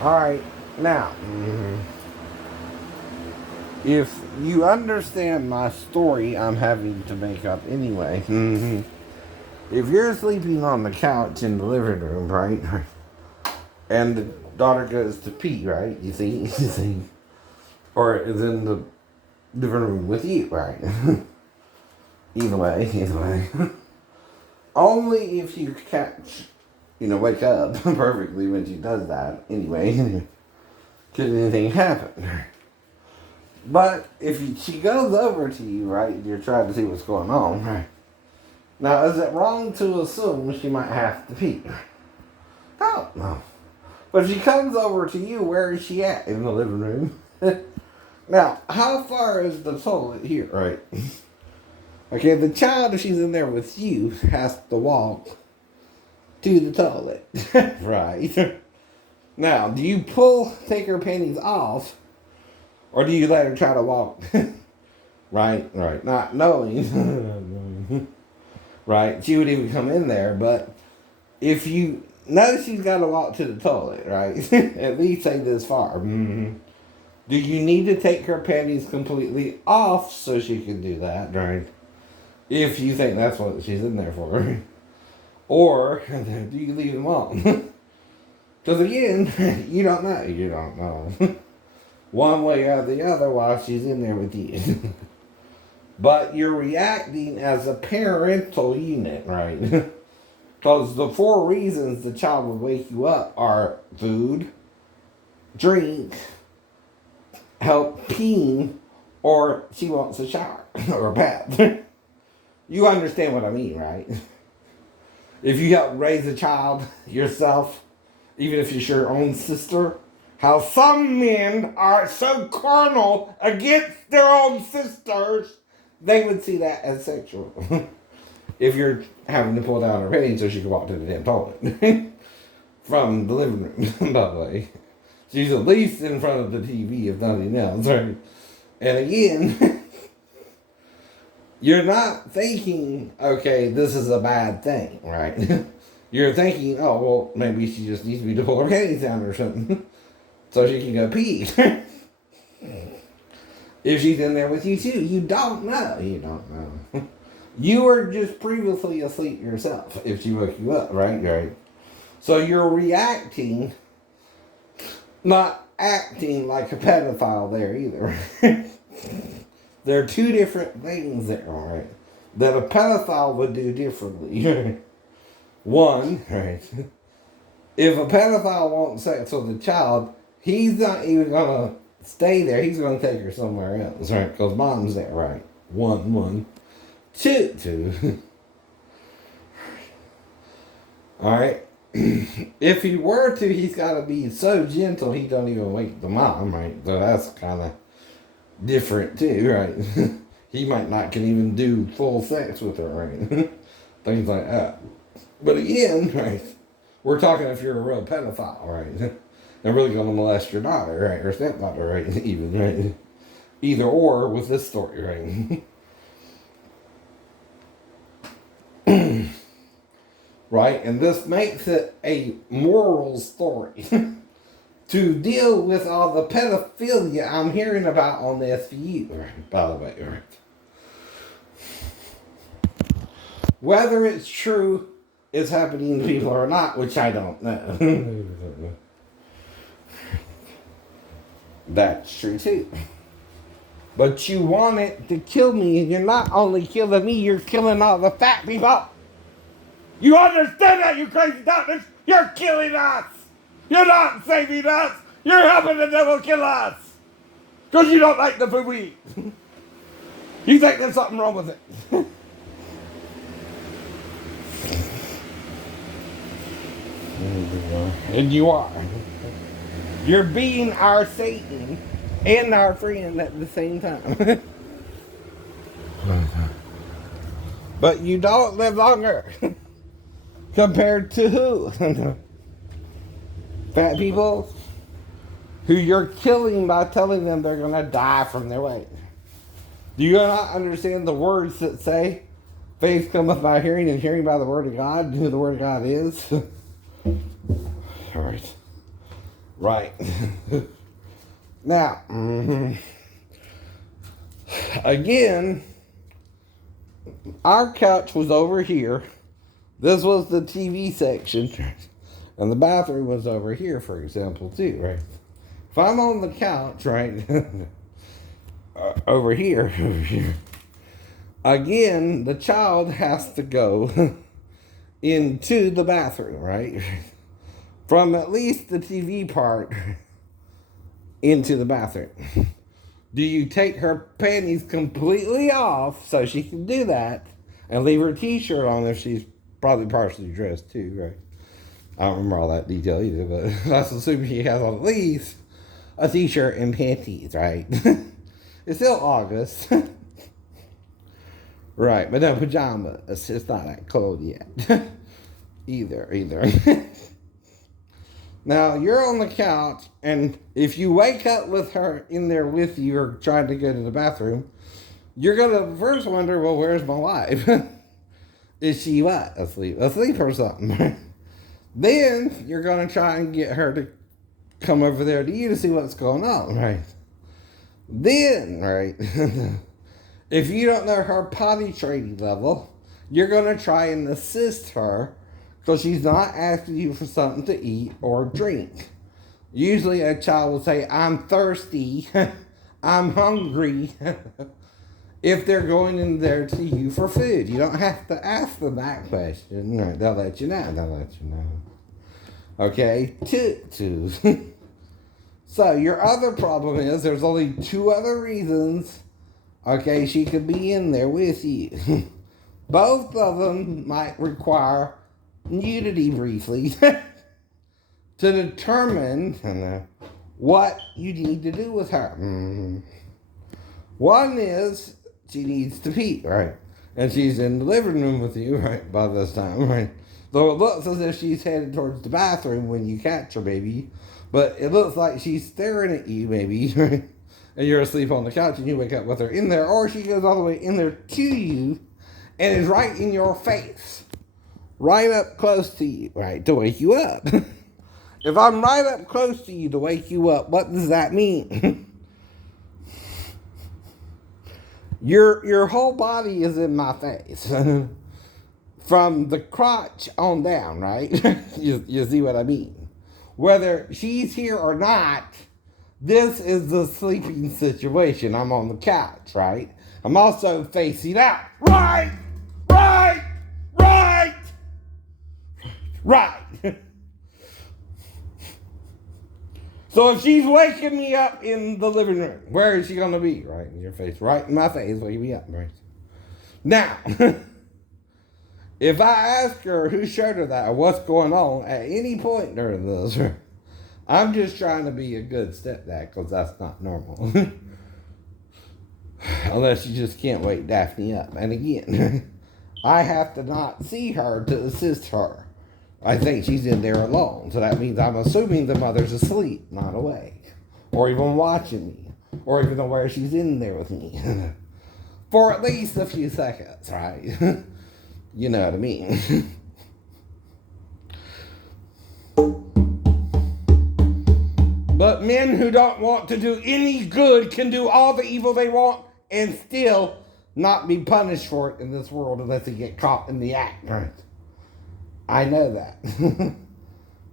Alright, now, if you understand my story, I'm having to make up anyway. If you're sleeping on the couch in the living room, right, and the daughter goes to pee, right, you see, or is in the living room with you, right? Either way. Only if you catch, wake up perfectly when she does that, anyway, could anything happen. But if she goes over to you, right, you're trying to see what's going on, right? Now, is it wrong to assume she might have to pee? No. But if she comes over to you, where is she at? In the living room. Now, how far is the toilet here, right? Okay, the child, if she's in there with you, has to walk to the toilet. Right. Now, do you take her panties off, or do you let her try to walk? Right. Not knowing. Right? She would even come in there, but if you know she's got to walk to the toilet, right? At least say this far. Do you need to take her panties completely off so she can do that, right? If you think that's what she's in there for. Or do you leave them on? Because again, you don't know. One way or the other while she's in there with you. But you're reacting as a parental unit, right? Because the 4 reasons the child will wake you up are food, drink, help peeing, or she wants a shower or a bath. You understand what I mean, right? If you help raise a child yourself, even if it's your own sister, how some men are so carnal against their own sisters, they would see that as sexual. If you're having to pull down her panties so she can walk to the damn toilet. From the living room, by the way. She's at least in front of the TV, if nothing else, right? And again, you're not thinking, okay, this is a bad thing, right? You're thinking, oh, well, maybe she just needs me to pull her panties down or something. So she can go pee. If she's in there with you too, you don't know. You were just previously asleep yourself if she woke you up, right? So you're reacting, not acting like a pedophile there either. There are 2 different things there, right? That a pedophile would do differently. One, right? If a pedophile wants sex with a child, he's not even going to stay there. He's going to take her somewhere else, right? Because mom's there, right? One. Two. Alright? If he were to, he's got to be so gentle he don't even wake the mom, right? So that's kind of different too, right? He might not can even do full sex with her, right? Things like that. But again, right? We're talking if you're a real pedophile, right? And really going to molest your daughter, right? Or stepdaughter, right? Even, right? Either or with this story, right? Right? And this makes it a moral story. To deal with all the pedophilia I'm hearing about on the SVU, right? By the way, right? Whether it's true it's happening to people or not, which I don't know. That's true too. But you want it to kill me, and you're not only killing me, you're killing all the fat people. You understand that, you crazy doctors? You're killing us. You're not saving us. You're helping the devil kill us. Because you don't like the food we eat. You think there's something wrong with it. And you are. You're being our Satan and our friend at the same time. But you don't live longer. Compared to who? Fat people who you're killing by telling them they're going to die from their weight. Do you not understand the words that say, faith cometh by hearing and hearing by the word of God, who the word of God is? Right. Now, again, our couch was over here. This was the TV section. And the bathroom was over here, for example, too, right? If I'm on the couch, right, over here, again, the child has to go into the bathroom, right? From at least the TV part into the bathroom. Do you take her panties completely off so she can do that and leave her t-shirt on if she's probably partially dressed too, right? I don't remember all that detail either, but let's assume she has on at least a t-shirt and panties, right? It's still August. Right, but no pajamas. It's just not that cold yet. either. Now, you're on the couch, and if you wake up with her in there with you or trying to go to the bathroom, you're going to first wonder, well, where's my wife? Is she what? Asleep or something? Then you're going to try and get her to come over there to you to see what's going on, right? Then, right, if you don't know her potty training level, you're going to try and assist her because she's not asking you for something to eat or drink. Usually a child will say, I'm thirsty, I'm hungry, if they're going in there to you for food. You don't have to ask them that question. Right? They'll let you know. Okay? Two. So your other problem is there's only two other reasons, okay, she could be in there with you. Both of them might require nudity briefly to determine what you need to do with her. One is she needs to pee, right? And she's in the living room with you, right, by this time, right? Though it looks as if she's headed towards the bathroom when you catch her, baby. But it looks like she's staring at you, maybe, right? And you're asleep on the couch and you wake up with her in there. Or she goes all the way in there to you and is right in your face. Right up close to you, right, to wake you up. If I'm right up close to you to wake you up, what does that mean? Your whole body is in my face. From the crotch on down, right? You see what I mean? Whether she's here or not, this is the sleeping situation. I'm on the couch, right? I'm also facing out. Right! So if she's waking me up in the living room, where is she going to be? Right in your face. Right in my face, waking me up, right? Now, if I ask her who showed her that or what's going on at any point during this, I'm just trying to be a good stepdad because that's not normal. Unless you just can't wake Daphne up. And again, I have to not see her to assist her. I think she's in there alone. So that means I'm assuming the mother's asleep, not awake. Or even watching me. Or even aware she's in there with me. For at least a few seconds, right? You know what I mean. But men who don't want to do any good can do all the evil they want and still not be punished for it in this world unless they get caught in the act. Right. I know that.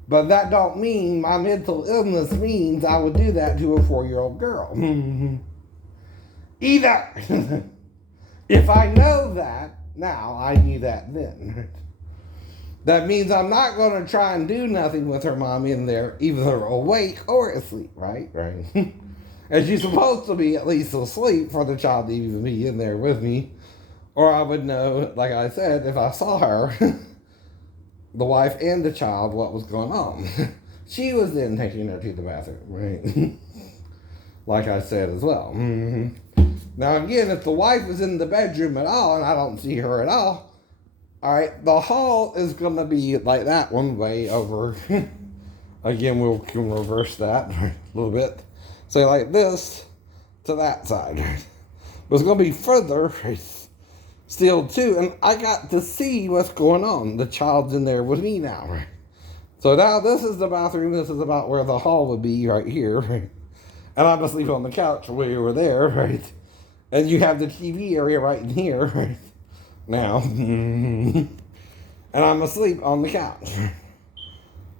But that don't mean my mental illness means I would do that to a 4-year-old girl. Either. If I know that, now I knew that then. That means I'm not going to try and do nothing with her mom in there, either awake or asleep, right? Right. And she's supposed to be at least asleep for the child to even be in there with me. Or I would know, like I said, if I saw her, the wife and the child, what was going on. She was then taking her to the bathroom, right? Like I said as well. Now again, if the wife is in the bedroom at all and I don't see her at all, alright, the hall is going to be like that one way over. Again, we can reverse that a little bit. Say like this to that side. But it's going to be further still too. And I got to see what's going on. The child's in there with me now. So now this is the bathroom. This is about where the hall would be right here. Right? And I'm asleep on the couch way over there, right? And you have the TV area right in here, right? Now. And I'm asleep on the couch.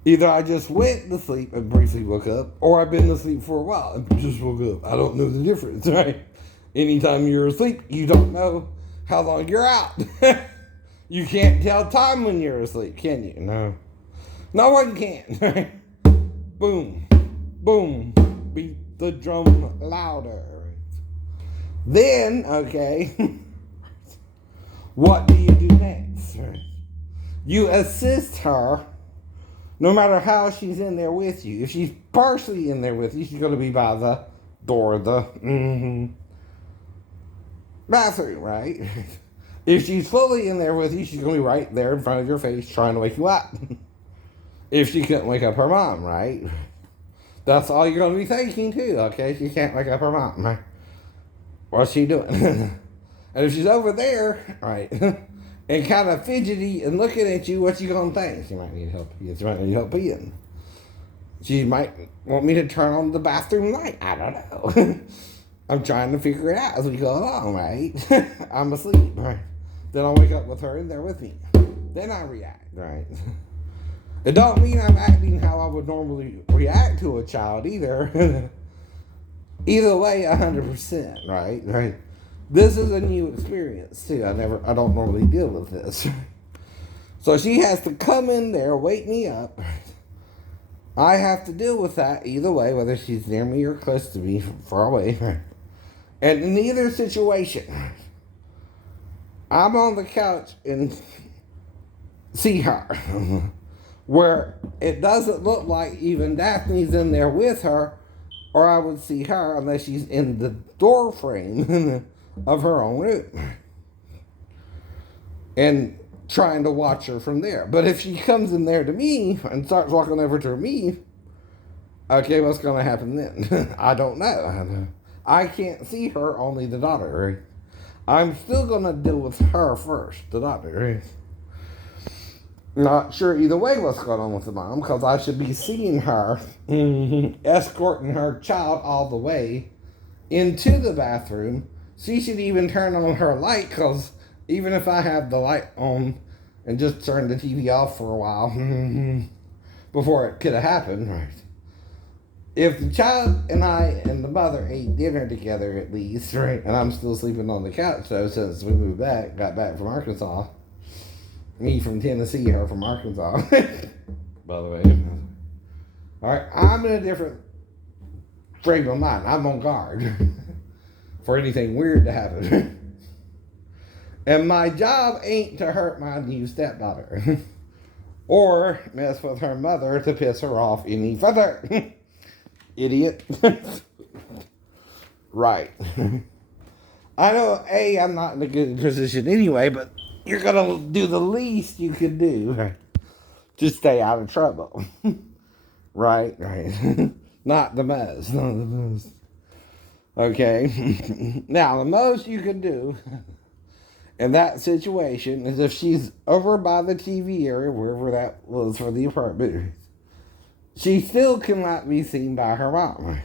Either I just went to sleep and briefly woke up, or I've been asleep for a while and just woke up. I don't know the difference, right? Anytime you're asleep, you don't know how long you're out. You can't tell time when you're asleep, can you? No. No one can. Boom. Boom. Beat the drum louder. Then, okay, what do you do next? You assist her, no matter how she's in there with you. If she's partially in there with you, she's going to be by the door of the bathroom, right? If she's fully in there with you, she's going to be right there in front of your face trying to wake you up. If she couldn't wake up her mom, right? That's all you're going to be thinking, too, okay? She can't wake up her mom, right? What's she doing? And if she's over there, right, and kind of fidgety and looking at you, what you going to think? She might need help. She might need help peeing. She might want me to turn on the bathroom light. I don't know. I'm trying to figure it out as we go along, right? I'm asleep, right? Then I'll wake up with her in there with me. Then I react, right? It don't mean I'm acting how I would normally react to a child either. Either way, 100%, right? Right. This is a new experience too. I don't normally deal with this. So she has to come in there, wake me up. I have to deal with that either way, whether she's near me or close to me, far away. And in either situation, I'm on the couch and see her. Where it doesn't look like even Daphne's in there with her, or I would see her unless she's in the door frame of her own room. And trying to watch her from there. But if she comes in there to me and starts walking over to me, okay, what's going to happen then? I don't know. I can't see her, only the daughter. I'm still going to deal with her first, the daughter. Not sure either way what's going on with the mom, because I should be seeing her, escorting her child all the way into the bathroom. She should even turn on her light, because even if I have the light on and just turn the TV off for a while before it could have happened, right? If the child and I and the mother ate dinner together at least, right? And I'm still sleeping on the couch, though, since we got back from Arkansas. Me from Tennessee, her from Arkansas. By the way. Alright, I'm in a different frame of mind. I'm on guard for anything weird to happen. And my job ain't to hurt my new stepdaughter. Or mess with her mother to piss her off any further. Idiot. Right. I know, I'm not in a good position anyway, but you're going to do the least you can do to stay out of trouble. Right. Not the most. Okay. Now, the most you can do in that situation is if she's over by the TV area, wherever that was for the apartment, she still cannot be seen by her mom.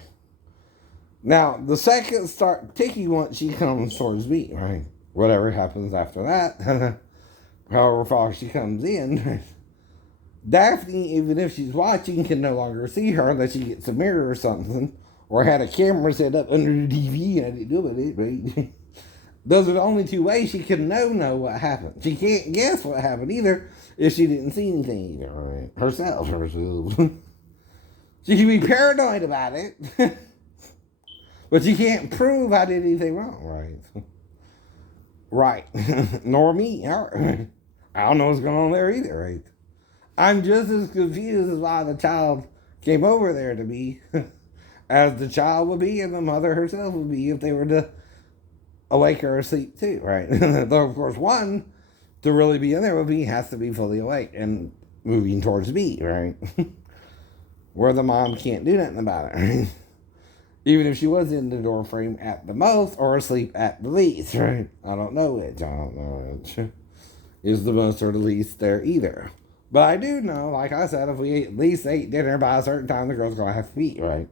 Now, the seconds start ticking once she comes towards me, right? Whatever happens after that, however far she comes in, Daphne, even if she's watching, can no longer see her unless she gets a mirror or something, or had a camera set up under the TV and I didn't do it, right? Those are the only two ways she can know what happened. She can't guess what happened either if she didn't see anything either, right? Herself. She can be paranoid about it, but she can't prove I did anything wrong, right? Right. Nor me. I don't know what's going on there either, right? I'm just as confused as why the child came over there to me as the child would be and the mother herself would be if they were to awake or asleep too, right? Though, of course, one, to really be in there with me, has to be fully awake and moving towards me, right? Where the mom can't do nothing about it, right? Even if she was in the door frame at the most or asleep at the least, right? I don't know which. Is the most or the least there either. But I do know, like I said, if we at least ate dinner by a certain time, the girl's gonna have to eat, right?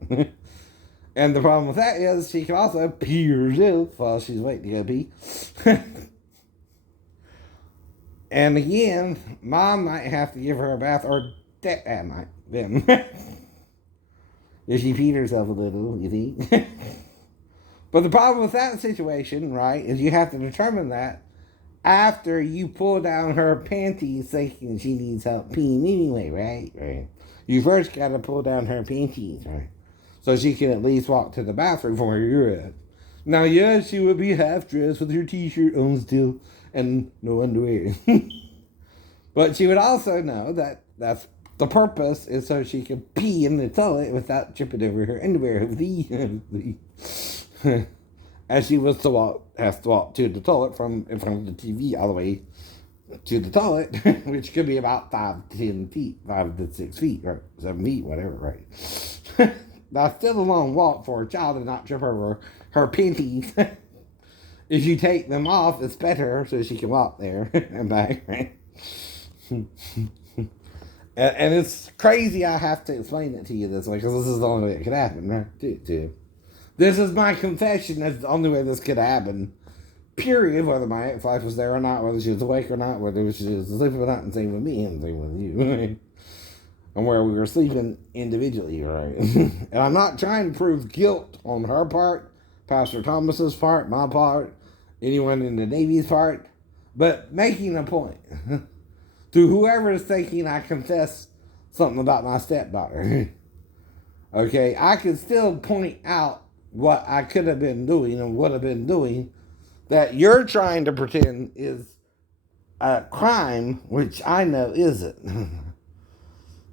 And the problem with that is she can also pee herself while she's waiting to go pee. And again, mom might have to give her a bath, or dad might. Then. If she peed herself a little, you see. But the problem with that situation, right, is you have to determine that after you pull down her panties thinking she needs help peeing anyway, right? Right. You first got to pull down her panties, right? So she can at least walk to the bathroom from where you're at. Now, yes, she would be half dressed with her t-shirt on still and no underwear. But she would also know that that's the purpose is so she can pee in the toilet without tripping over her underwear. As she was has to walk to the toilet from in front of the TV all the way to the toilet, which could be about 5 to 10 feet, 5 to 6 feet, or 7 feet, whatever, right? That's still a long walk for a child to not trip over her panties. If you take them off, it's better so she can walk there and back, right? And it's crazy I have to explain it to you this way, because this is the only way it could happen, right? Too. This is my confession. That's the only way this could happen. Period. Whether my ex-wife was there or not, whether she was awake or not, whether she was sleeping or not, and same with me, and same with you. And where we were sleeping individually, right? And I'm not trying to prove guilt on her part, Pastor Thomas's part, my part, anyone in the Navy's part, but making a point. To whoever is thinking I confess something about my stepdaughter. Okay, I can still point out what I could have been doing and would have been doing that you're trying to pretend is a crime, which I know isn't.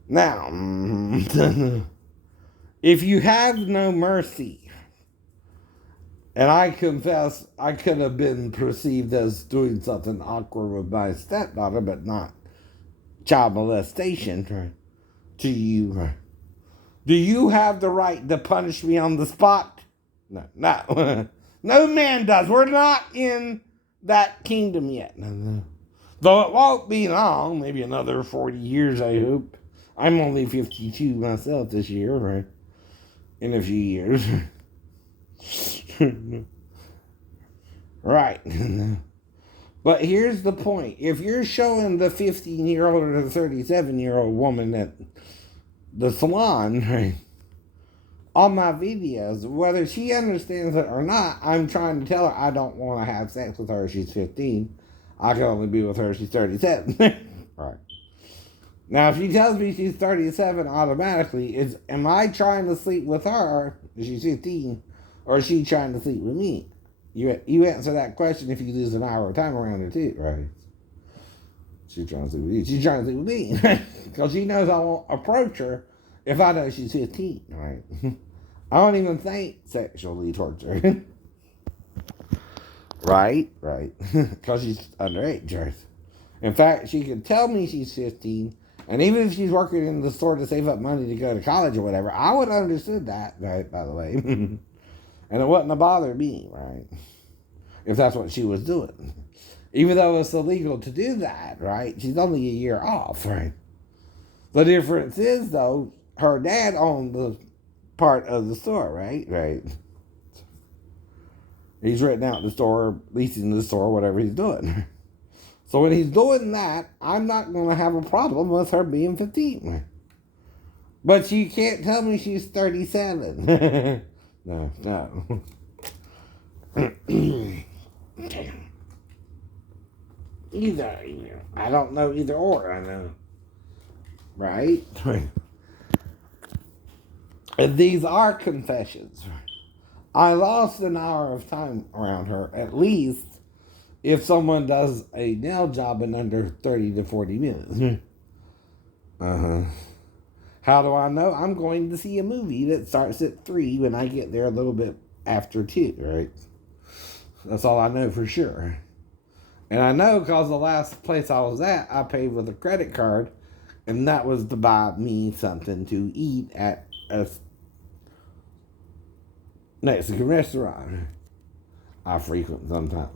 Now, if you have no mercy, and I confess I could have been perceived as doing something awkward with my stepdaughter, but not child molestation to you. Do you have the right to punish me on the spot? No. No man does. We're not in that kingdom yet. Though it won't be long, maybe another 40 years, I hope. I'm only 52 myself this year, right? In a few years. Right. But here's the point. If you're showing the 15-year-old or the 37-year-old woman at the salon, right, on my videos, whether she understands it or not, I'm trying to tell her I don't want to have sex with her. She's 15. I can only be with her. She's 37. Right. Now, if she tells me she's 37 automatically, am I trying to sleep with her? She's 15. Or is she trying to sleep with me? You answer that question if you lose an hour of time around her too, right? She's trying to sleep with you. She's trying to sleep with me. Because she knows I won't approach her if I know she's 15, right? I don't even think sexually towards her. Right. Because she's underage, right? In fact, she could tell me she's 15, and even if she's working in the store to save up money to go to college or whatever, I would have understood that, right, by the way. And it wouldn't have bothered me, right? If that's what she was doing. Even though it's illegal to do that, right? She's only a year off, right? The difference is, though, her dad owned the part of the store, right? Right. He's renting out the store, leasing the store, whatever he's doing. So when he's doing that, I'm not going to have a problem with her being 15. But you can't tell me she's 37. No. Either. I don't know either or, I know. Right? And these are confessions. I lost an hour of time around her, at least, if someone does a nail job in under 30 to 40 minutes. How do I know? I'm going to see a movie that starts at 3 when I get there a little bit after 2, right? That's all I know for sure. And I know because the last place I was at, I paid with a credit card, and that was to buy me something to eat at a Mexican restaurant I frequent sometimes.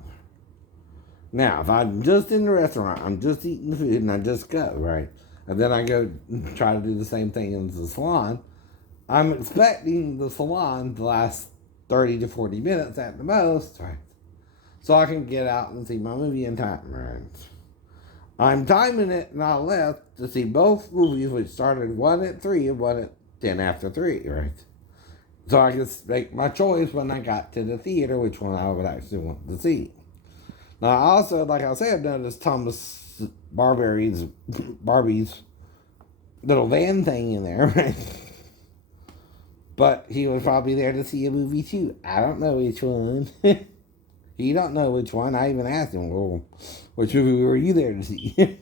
Now, if I'm just in the restaurant, I'm just eating the food, and I just go, right? and then I go try to do the same thing in the salon, I'm expecting the salon to last 30 to 40 minutes at the most, right? So I can get out and see my movie in time, right? I'm timing it and I left to see both movies, which started one at 3 and one at 10 after 3, right? So I could make my choice when I got to the theater, which one I would actually want to see. Now, I also, like I said, noticed Thomas Barbie's little van thing in there, right? But he was probably there to see a movie too. I don't know which one. He don't know which one. I even asked him, well, which movie were you there to see?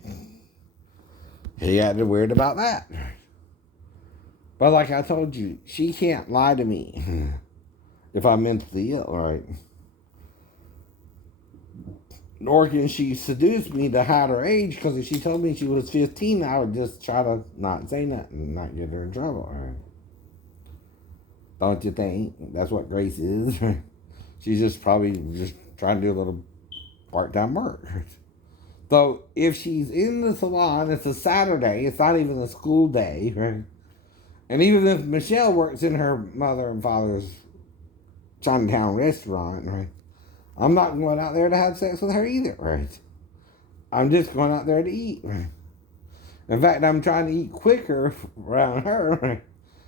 He had to weird about that. But like I told you, she can't lie to me if I'm mentally ill, right? Nor can she seduce me to hide her age, because if she told me she was 15, I would just try to not say nothing and not get her in trouble, right? Don't you think? That's what Grace is. She's just probably just trying to do a little part-time work. So if she's in the salon, it's a Saturday. It's not even a school day, right? And even if Michelle works in her mother and father's Chinatown restaurant, right? I'm not going out there to have sex with her either, right? I'm just going out there to eat, right? In fact, I'm trying to eat quicker around her, right?